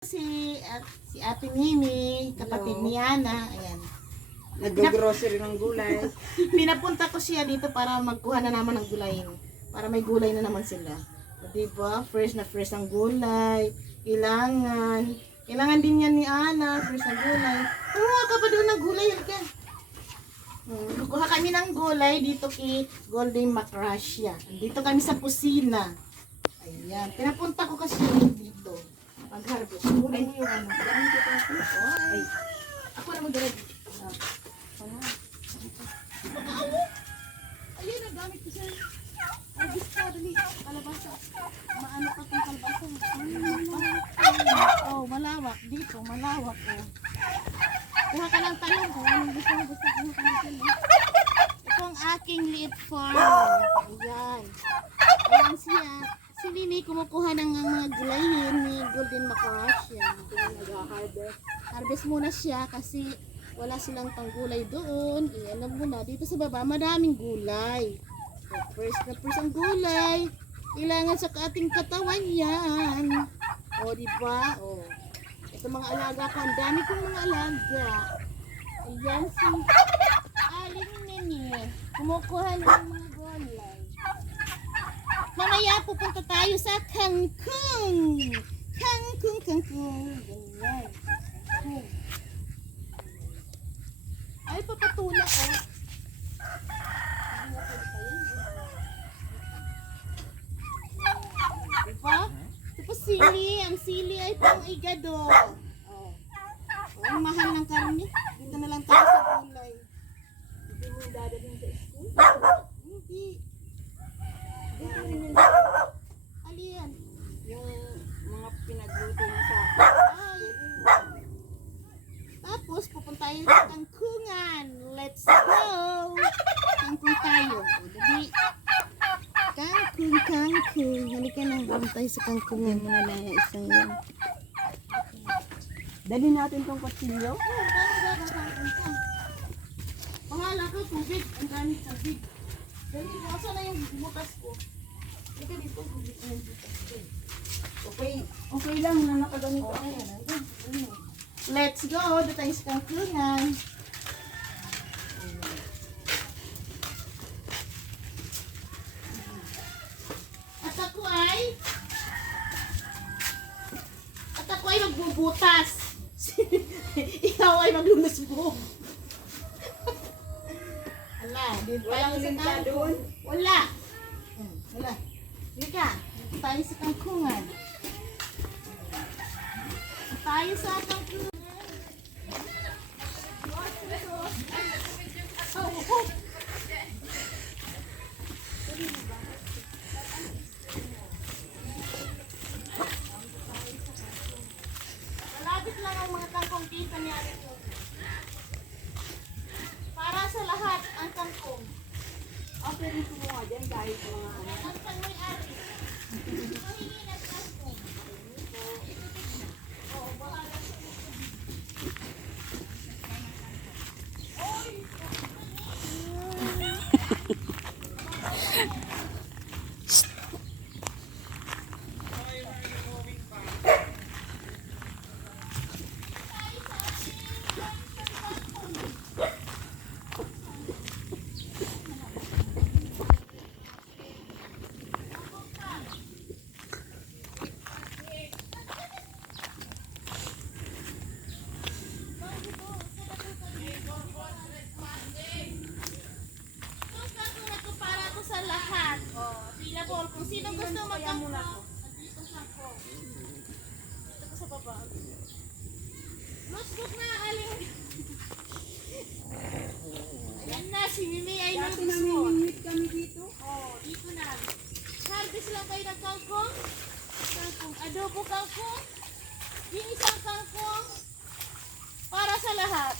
Si Ate Mimi, kapatid ni Yana, ayan. Nag-grocery ng gulay. Pinapunta ko siya dito para magkuha na naman ng gulay. Para may gulay na naman sila. O, diba? Fresh na fresh ang gulay. Kailangan din yan ni Ana, fresh na gulay. Kumuha ka pa doon ng gulay, yan. Kukuha kami ng gulay dito kay Golden Macracia. Dito kami sa kusina. Ayan. Pinapunta ko kasi dito. Mag-harvest. Gulay mo yung ano. Ay. Ako na mag-dala dito. Ayun, nagamit ko siya. Harvest ka, dali. Kalabasa. Maano pa itong kalabasa. Oh, malawak. Dito, malawak. Oh. Kuha ka ng talong. Kung anong gusto mo, kuha ka ng talong. Ito ang aking leaf farm. Ayan. Ayan siya. Si Nini kumukuha ng mga gulayin ni Golden Macracia. Harvest muna siya kasi wala silang panggulay doon. Alam mo na, dito sa baba maraming gulay. First na first ang gulay. Kailangan sa ating katawan yan. O, diba? O. Ito mga alaga ko. Ang dami kong mga alaga. Ayan si Aling Nini. Kumukuha ng mga gulay. Mamaya pupunta tayo sa Cancun. Cancun. Ganyan. Cancun. Ay, papatula oh. Diba? Tapos sili. Ang sili ay pang igado. Oh. Ang mahal ng karne. Dito na lang tayo sa gulay. Hindi mo dadalhin sa school? Hindi. Alien. Yung mga pinagluto mo sa Ay. Tapos pupunta tayo sa Cancungan. Let's go. Cancun tayo. Dali. Cancun. Halika na. Pupunta tayo sa Cancungan. mo na lang yung isang yan. Dali natin tong kutsilyo. Pangalan ko, tubig. Ang daming tubig. Dali, nasa na yung butas ko. Ika dito, tubig na yung butas ko. Okay lang na nakaganito. Let's go. Doon tayo sa Cancungan. At ako ay magbubutas. Ikaw ay maglulusbog. Wala. Walang linta doon. Wala. Wala. Halika. Dito tayo sa Cancungan. Tayo sa Cancungan. Malapit lang ang mga kangkong dito ni Ate ko. Para sa lahat ang kangkong. Okay, dito mo nga dyan dahil sa mga ano. Ang pang-may-ari. Mahingi ng kangkong. Oo, bahala sa lahat. Oh, pila po. Kung sino gusto magkangkong, nandito sa ko. Dito ko sa baba. Notebook na, aling. Ayan na, si Mimi ay Dati notebook. namimimit kami dito. Oh, dito na. Harvest lang kayo ng kangkong. Kangkong. Adobo kangkong. Yung isang kangkong. Para sa lahat.